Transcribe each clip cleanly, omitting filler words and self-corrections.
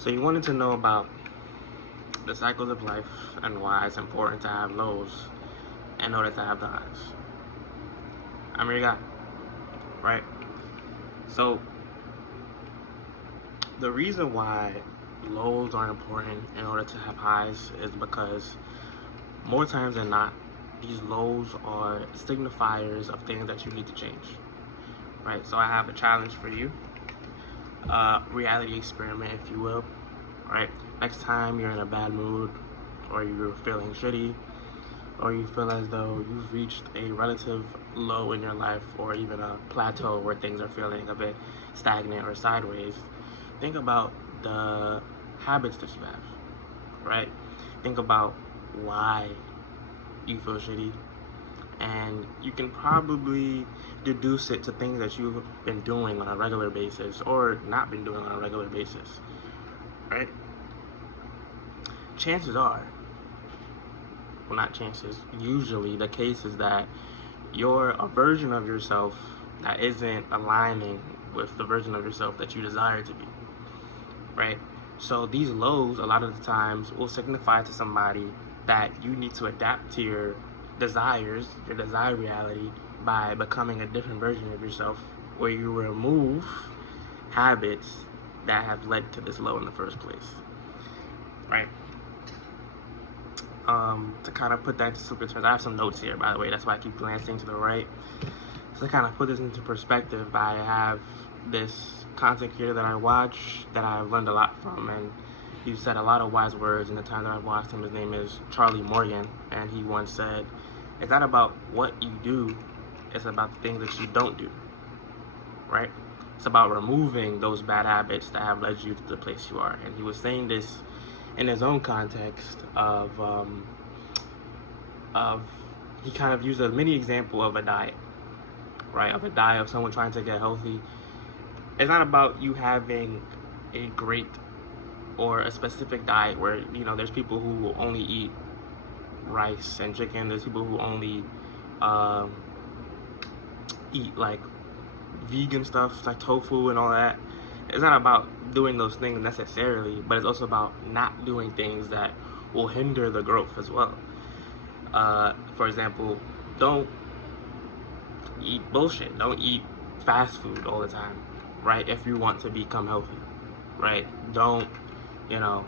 So you wanted to know about the cycles of life and why it's important to have lows in order to have the highs. I'm your guy, right? So the reason why lows are important in order to have highs is because more times than not, these lows are signifiers of things that you need to change, right? So I have a challenge for you, reality experiment, if you will, right? Next time you're in a bad mood, or you're feeling shitty, or you feel as though you've reached a relative low in your life, or even a plateau where things are feeling a bit stagnant or sideways, think about the habits that you have, right? Think about why you feel shitty, and you can probably deduce it to things that you've been doing on a regular basis or not been doing on a regular basis, right? Chances are, well, not chances, usually the case is that you're a version of yourself that isn't aligning with the version of yourself that you desire to be, right? So these lows, a lot of the times, will signify to somebody that you need to adapt to your desires, your desired reality, by becoming a different version of yourself, where you remove habits that have led to this low in the first place, right? To kind of put that into simple terms, I have some notes here, by the way. That's why I keep glancing to the right. So to kind of put this into perspective, I have this content creator that I watch that I've learned a lot from, and he said a lot of wise words in the time that I've watched him. His name is Charlie Morgan, and he once said, "It's not about what you do, it's about the things that you don't do," right? It's about removing those bad habits that have led you to the place you are. And he was saying this in his own context of he kind of used a mini example of a diet, right? Of a diet of someone trying to get healthy. It's not about you having a great or a specific diet where, you know, there's people who only eat rice and chicken. There's people who only eat like vegan stuff like tofu and all that. It's not about doing those things necessarily, but it's also about not doing things that will hinder the growth as well. For example, don't eat bullshit. Don't eat fast food all the time, right? If you want to become healthy, right? Don't, you know,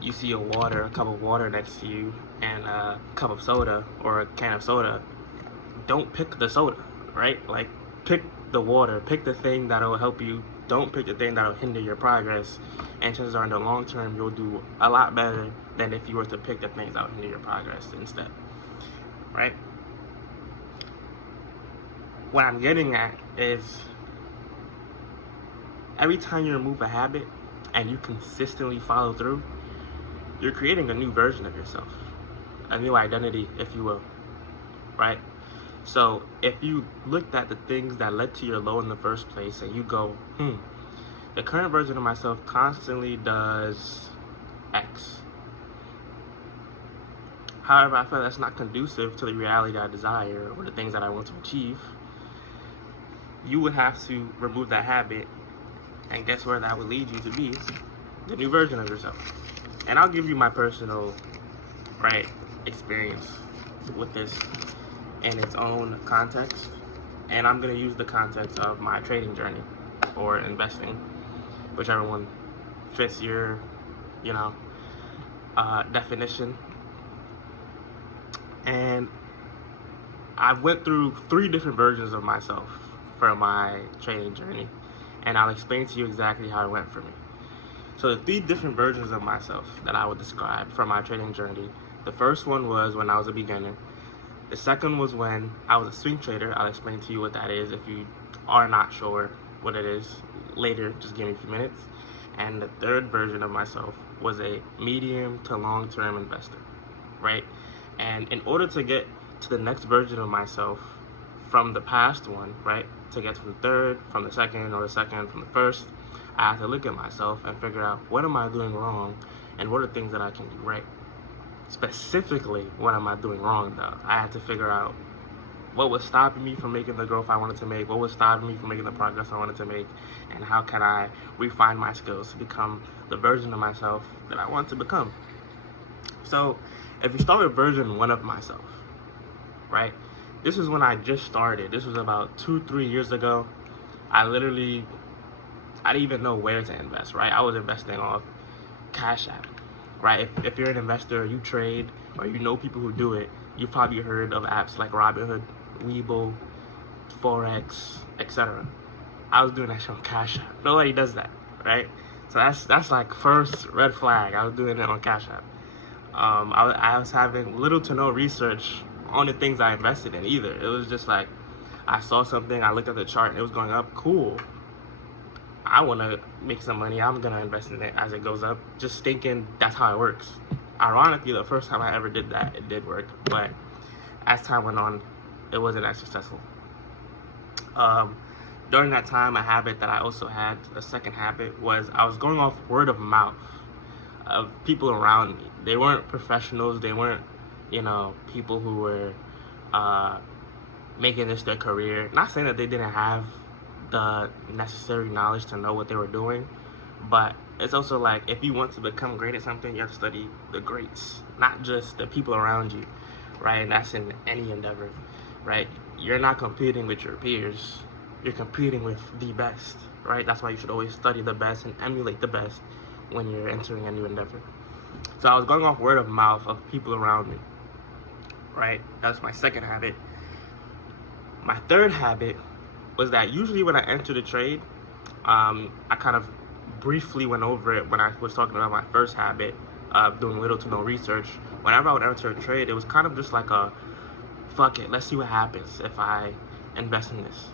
you see a cup of water next to you and a cup of soda or a can of soda. Don't pick the soda, right? Like, pick the water, pick the thing that'll help you. Don't pick the thing that'll hinder your progress. And chances are in the long term, you'll do a lot better than if you were to pick the things that will hinder your progress instead, right? What I'm getting at is every time you remove a habit and you consistently follow through, you're creating a new version of yourself, a new identity, if you will, right? So if you looked at the things that led to your low in the first place and you go, the current version of myself constantly does X. However, I feel that's not conducive to the reality that I desire or the things that I want to achieve. You would have to remove that habit, and guess where that would lead you to be? The new version of yourself. And I'll give you my personal, experience with this in its own context. And I'm going to use the context of my trading journey or investing, whichever one fits your, definition. And I went through 3 different versions of myself for my trading journey, and I'll explain to you exactly how it went for me. So the 3 different versions of myself that I would describe for my trading journey. The first one was when I was a beginner. The second was when I was a swing trader. I'll explain to you what that is if you are not sure what it is later. Just give me a few minutes. And the third version of myself was a medium to long-term investor, right? And in order to get to the next version of myself from the past one, right, to get from the third, from the second, or the second from the first, I have to look at myself and figure out what am I doing wrong and what are things that I can do right. Specifically, what am I doing wrong though? I had to figure out what was stopping me from making the growth I wanted to make, what was stopping me from making the progress I wanted to make, and how can I refine my skills to become the version of myself that I want to become. So if you start with version 1 of myself, right, this is when I just started. This was about 2-3 years ago. I didn't even know where to invest, right? I was investing off Cash App, right? If you're an investor, you trade, or you know people who do it, you've probably heard of apps like Robinhood, Webull, Forex, etc. I was doing that shit on Cash App. Nobody does that, right? So that's like first red flag. I was doing it on Cash App. I was having little to no research on the things I invested in either. It was just like, I saw something, I looked at the chart, and it was going up. Cool. I want to make some money. I'm going to invest in it as it goes up, just thinking that's how it works. Ironically, the first time I ever did that, it did work. But as time went on, it wasn't as successful. During that time, a habit that I also had, a second habit, was I was going off word of mouth of people around me. They weren't professionals. They weren't, people who were making this their career. Not saying that they didn't have the necessary knowledge to know what they were doing, but it's also like, if you want to become great at something, you have to study the greats, not just the people around you, right? And that's in any endeavor, right? You're not competing with your peers. You're competing with the best, right? That's why you should always study the best and emulate the best when you're entering a new endeavor. So I was going off word of mouth of people around me, right? That's my second habit. My third habit was that usually when I enter the trade, I kind of briefly went over it when I was talking about my first habit of doing little to no research. Whenever I would enter a trade, it was kind of just like a, fuck it, let's see what happens if I invest in this.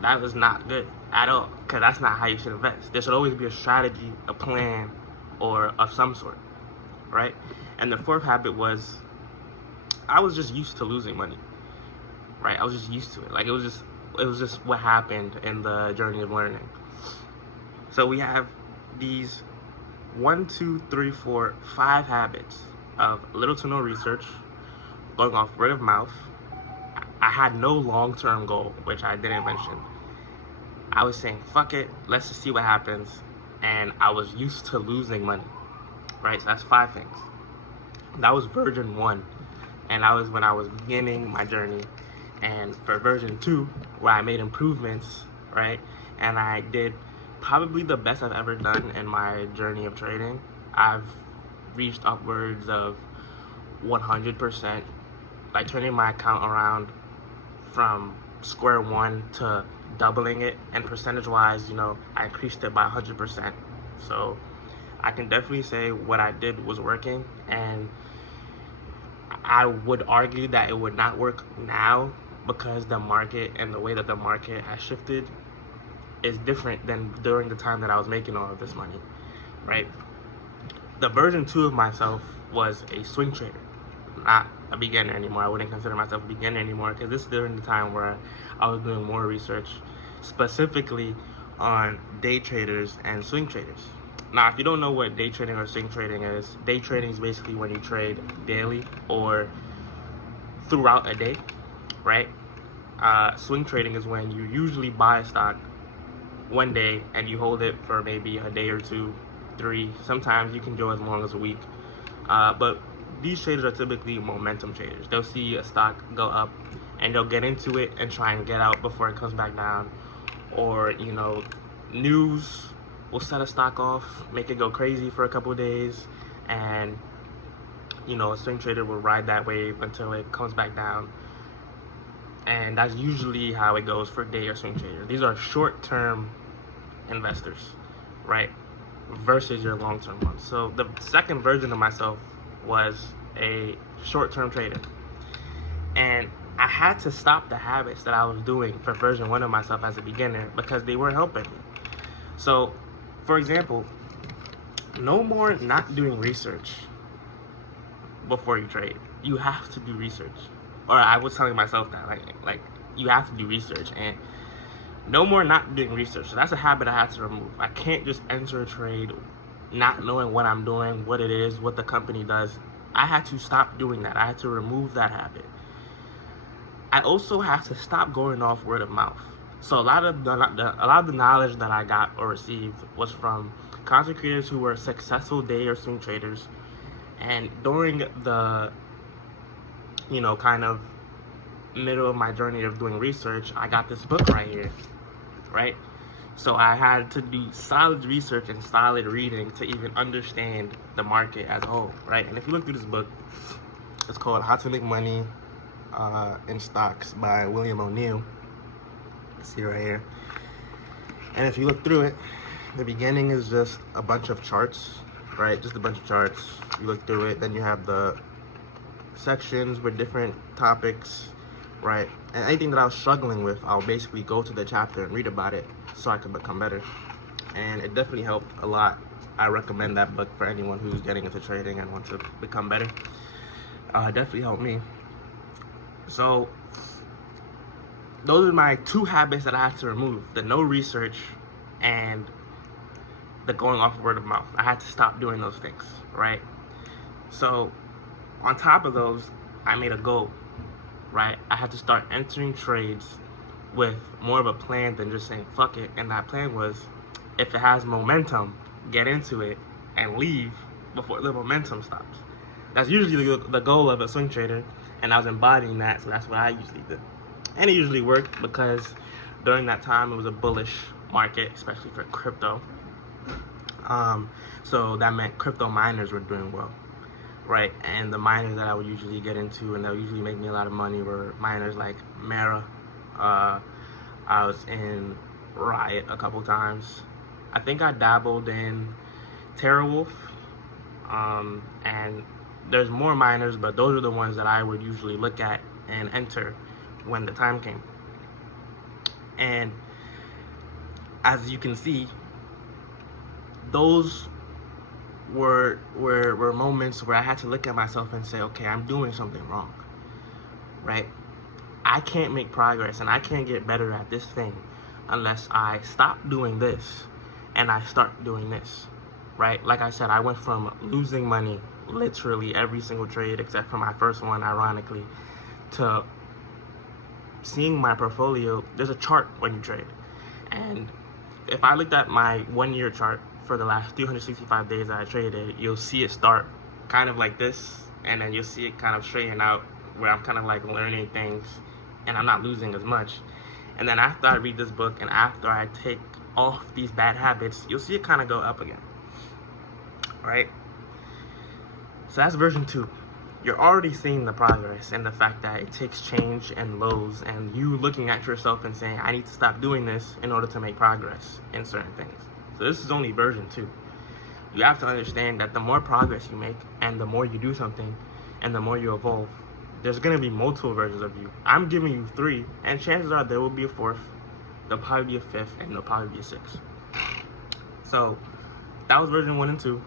That was not good at all, because that's not how you should invest. There should always be a strategy, a plan, or of some sort, right? And the fourth habit was, I was just used to losing money, right? I was just used to it. Like, it was just what happened in the journey of learning. So we have these 1, 2, 3, 4, 5 habits of little to no research, going off word of mouth. I had no long-term goal, which I didn't mention. I was saying, fuck it, let's just see what happens. And I was used to losing money, right? So that's 5 things. That was version 1. And that was when I was beginning my journey. And for version 2, where I made improvements, right? And I did probably the best I've ever done in my journey of trading. I've reached upwards of 100%, like turning my account around from square one to doubling it, and percentage-wise, I increased it by 100%. So I can definitely say what I did was working, and I would argue that it would not work now because the market and the way that the market has shifted is different than during the time that I was making all of this money, right? The version 2 of myself was a swing trader, not a beginner anymore. I wouldn't consider myself a beginner anymore, because this is during the time where I was doing more research specifically on day traders and swing traders. Now, if you don't know what day trading or swing trading is, day trading is basically when you trade daily or throughout a day, right? Swing trading is when you usually buy a stock one day and you hold it for maybe a day or 2, 3. Sometimes you can go as long as a week. But these traders are typically momentum traders. They'll see a stock go up and they'll get into it and try and get out before it comes back down. Or, news will set a stock off, make it go crazy for a couple of days, and a swing trader will ride that wave until it comes back down. And that's usually how it goes for day or swing traders. These are short-term investors, right, versus your long-term ones. So the second version of myself was a short-term trader, and I had to stop the habits that I was doing for version 1 of myself as a beginner because they weren't helping me. So, for example, no more not doing research before you trade. You have to do research. Or I was telling myself that, like you have to do research, and no more not doing research. So that's a habit I had to remove. I can't just enter a trade not knowing what I'm doing, what it is, what the company does. I had to stop doing that. I had to remove that habit. I also have to stop going off word of mouth. So a lot of the knowledge that I got or received was from content creators who were successful day or swing traders. And during the, kind of middle of my journey of doing research, I got this book right here, right? So I had to do solid research and solid reading to even understand the market as a whole, right? And if you look through this book, it's called How to Make Money in Stocks by William O'Neill. See right here. And if you look through it, the beginning is just a bunch of charts, right? Just a bunch of charts. You look through it, then you have the sections with different topics, right? And anything that I was struggling with, I'll basically go to the chapter and read about it so I can become better. And it definitely helped a lot. I recommend that book for anyone who's getting into trading and wants to become better. It definitely helped me. So those are my two habits that I had to remove: the no research and the going off word of mouth. I had to stop doing those things, right? So on top of those, I made a goal, right? I had to start entering trades with more of a plan than just saying fuck it. And that plan was, if it has momentum, get into it and leave before the momentum stops. That's usually the goal of a swing trader, and I was embodying that, so that's what I usually did. And it usually worked because during that time it was a bullish market, especially for crypto. So that meant crypto miners were doing well, right? And the miners that I would usually get into and that would usually make me a lot of money were miners like Mara. I was in Riot a couple times. I think I dabbled in TeraWulf, and there's more miners, but those are the ones that I would usually look at and enter when the time came. And as you can see, those were moments where I had to look at myself and say, okay, I'm doing something wrong, right? I can't make progress and I can't get better at this thing unless I stop doing this and I start doing this, right? Like I said, I went from losing money literally every single trade except for my first one, ironically, to seeing my portfolio. There's a chart when you trade, and if I looked at my 1 year chart for the last 365 days that I traded, you'll see it start kind of like this, and then you'll see it kind of straighten out where I'm kind of like learning things and I'm not losing as much. And then after I read this book and after I take off these bad habits, you'll see it kind of go up again, right? So that's version 2. You're already seeing the progress and the fact that it takes change and lows and you looking at yourself and saying, I need to stop doing this in order to make progress in certain things. So this is only version 2. You have to understand that the more progress you make and the more you do something and the more you evolve, there's going to be multiple versions of you. I'm giving you 3, and chances are there will be a 4th, there'll probably be a 5th, and there'll probably be a 6th. So that was version 1 and 2.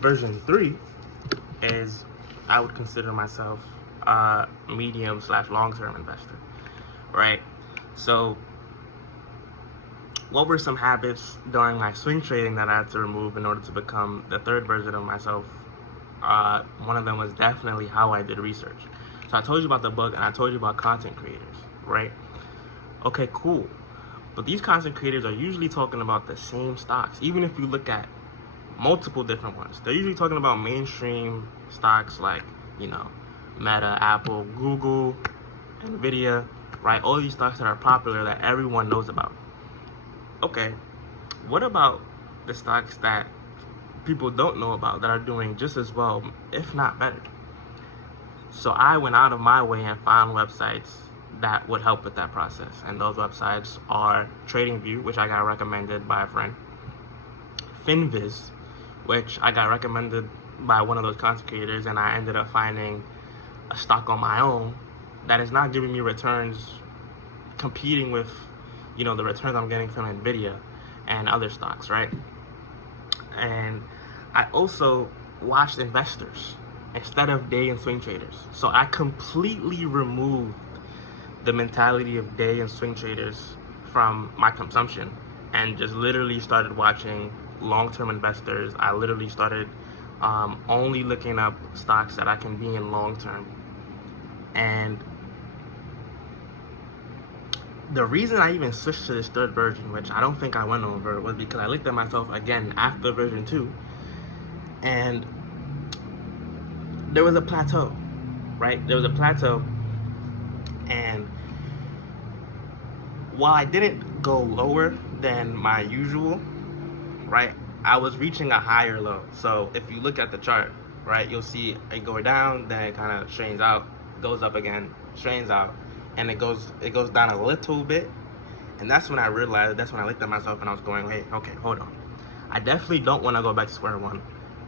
Version 3 is, I would consider myself a medium/long-term investor, right? So what were some habits during my swing trading that I had to remove in order to become the 3rd version of myself? One of them was definitely how I did research. So I told you about the book and I told you about content creators, right? Okay, cool. But these content creators are usually talking about the same stocks. Even if you look at multiple different ones, they're usually talking about mainstream stocks like, Meta, Apple, Google, Nvidia, right? All these stocks that are popular that everyone knows about. Okay, what about the stocks that people don't know about that are doing just as well, if not better? So I went out of my way and found websites that would help with that process. And those websites are TradingView, which I got recommended by a friend, Finviz, which I got recommended by one of those content creators, and I ended up finding a stock on my own that is not giving me returns competing with, the returns I'm getting from Nvidia and other stocks, right? And I also watched investors instead of day and swing traders. So I completely removed the mentality of day and swing traders from my consumption and just literally started watching long-term investors. I literally started only looking up stocks that I can be in long-term. And the reason I even switched to this third version, which I don't think I went over, was because I looked at myself again after version 2, and there was a plateau, right? There was a plateau, and while I didn't go lower than my usual, right, I was reaching a higher low. So if you look at the chart, right, you'll see it go down, then it kind of straightens out, goes up again, straightens out, and it goes down a little bit. And that's when I realized, that's when I looked at myself and I was going, hey, okay, hold on. I definitely don't want to go back to square one,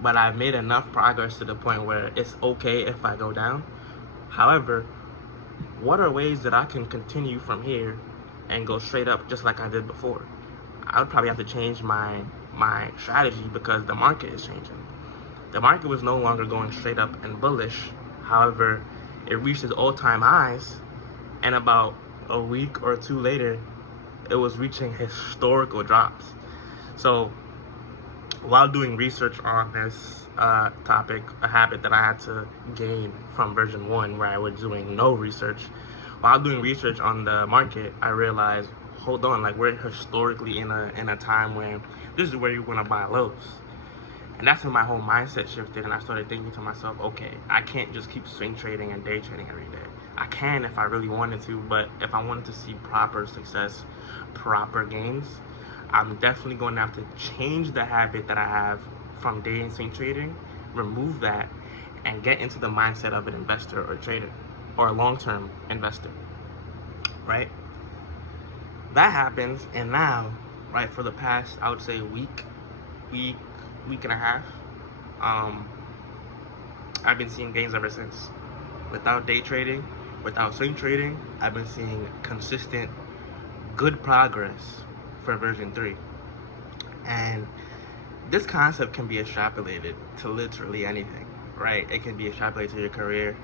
but I've made enough progress to the point where it's okay if I go down. However, what are ways that I can continue from here and go straight up just like I did before? I would probably have to change my strategy because the market is changing. The market was no longer going straight up and bullish. However, it reached its all-time highs, and about a week or two later, it was reaching historical drops. So while doing research on this topic, a habit that I had to gain from version 1 where I was doing no research, while doing research on the market, I realized, hold on, like we're historically in a time where this is where you want to buy lows. And that's when my whole mindset shifted, and I started thinking to myself, okay, I can't just keep swing trading and day trading every day. I can if I really wanted to, but if I wanted to see proper success, proper gains, I'm definitely going to have to change the habit that I have from day and swing trading, remove that, and get into the mindset of an investor or trader or a long-term investor, right? That happens, and now, right, for the past, I would say week and a half, I've been seeing gains ever since. Without day trading, without swing trading, I've been seeing consistent, good progress for version 3. And this concept can be extrapolated to literally anything, right? It can be extrapolated to your career,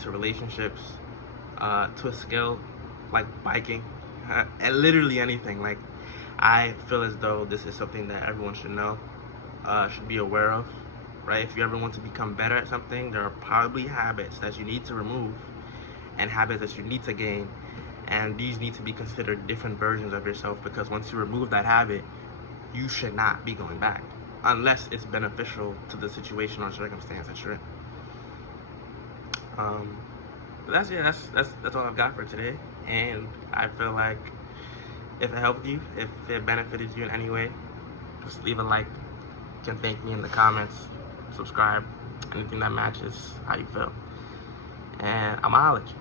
to relationships, to a skill like biking, and literally anything. Like, I feel as though this is something that everyone should know, should be aware of, right? If you ever want to become better at something, there are probably habits that you need to remove and habits that you need to gain, and these need to be considered different versions of yourself, because once you remove that habit, you should not be going back unless it's beneficial to the situation or circumstance that you're in. But that's it. That's all I've got for today, and I feel like if it helped you, if it benefited you in any way, just leave a like. You can thank me in the comments, subscribe, anything that matches how you feel, and I'm gonna holler at you.